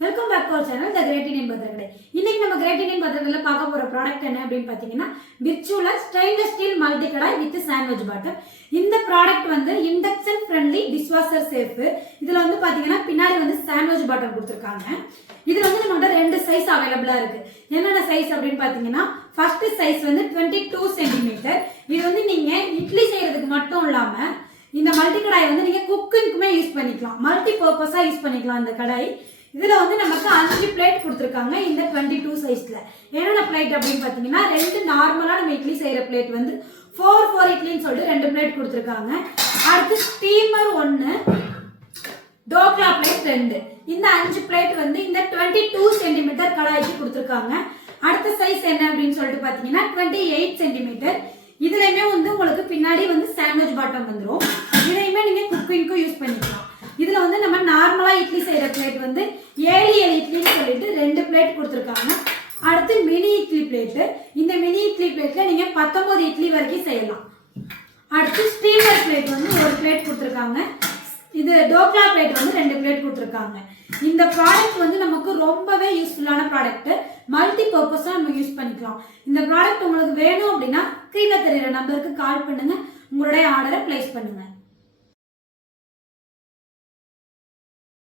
Welcome back to our channel the great Indian Pathirakadai. இன்னைக்கு நம்ம great Indian பத்திரக்கடையில பார்க்க போற ப்ராடக்ட் என்ன அப்படின்னு பாத்தீங்கன்னா விர்ச்சுவலா stainless steel multi kadai with sandwich bottom. இந்த ப்ராடக்ட் வந்து இண்டக்ஷன் ஃப்ரெண்ட்லி டிஷ்வாஷர் சேஃப். இதுல வந்து பாத்தீங்கன்னா பின்னாடி வந்து சாண்ட்விச் பாட்டம் கொடுத்துருக்காங்க. இதுல வந்து நம்மகிட்ட ரெண்டு சைஸ் அவைலபிளா இருக்கு. என்னென்ன சைஸ் அப்படின்னு பாத்தீங்கன்னா ஃபர்ஸ்ட் சைஸ் வந்து 22 சென்டிமீட்டர். இது வந்து நீங்க இட்லி செய்யறதுக்கு மட்டும் இல்லாம இந்த மல்டி கடாய் வந்து நீங்க குக்கிங்க்குமே யூஸ் பண்ணிக்கலாம், மல்டி பர்பஸா யூஸ் பண்ணிக்கலாம். இந்த கடாய் இதுல வந்து நமக்கு 5 பிளேட் கொடுத்துருக்காங்க இந்த 22 சைஸ்ல. என்னென்ன பிளேட் அப்படின்னு பாத்தீங்கன்னா ரெண்டு நார்மலா நம்ம இட்லி செய்யற பிளேட் வந்து 4 இட்லின்னு சொல்லிட்டு 2 பிளேட் கொடுத்துருக்காங்க. அடுத்து ஸ்டீமர் 1, டோக்லா பிளேட் 2. இந்த 5 பிளேட் வந்து இந்த 22 சென்டிமீட்டர் கடாய்க்கு கொடுத்துருக்காங்க. அடுத்த சைஸ் என்ன அப்படின்னு சொல்லிட்டு பாத்தீங்கன்னா 28 சென்டிமீட்டர். இதுலயுமே வந்து உங்களுக்கு பின்னாடி வந்து சாண்ட்விச் பாட்டம் வந்துடும். இதையுமே நீங்க குக்கிங்க்கும் யூஸ் பண்ணிக்கலாம். இதுல வந்து நம்ம நார்மலா இட்லி செய்யற பிளேட் வந்து 7 இட்லின்னு சொல்லிட்டு 2 பிளேட் கொடுத்துருக்காங்க. அடுத்து மினி இட்லி பிளேட். இந்த மினி இட்லி பிளேட்ல நீங்க 19 இட்லி வரைக்கும் செய்யலாம். அடுத்து ஸ்டீமர் பிளேட் வந்து 1 பிளேட் கொடுத்துருக்காங்க. இது டோக்லா பிளேட் வந்து 2 பிளேட் கொடுத்துருக்காங்க. இந்த ப்ராடக்ட் வந்து நமக்கு ரொம்பவே யூஸ்ஃபுல்லான ப்ராடக்ட், மல்டி பர்பஸா நம்ம யூஸ் பண்ணிக்கலாம். இந்த ப்ராடக்ட் உங்களுக்கு வேணும் அப்படின்னா ஸ்கிரீன்ல தெரியுற நம்பருக்கு கால் பண்ணுங்க, உங்களுடைய ஆர்டரை பிளேஸ் பண்ணுங்க.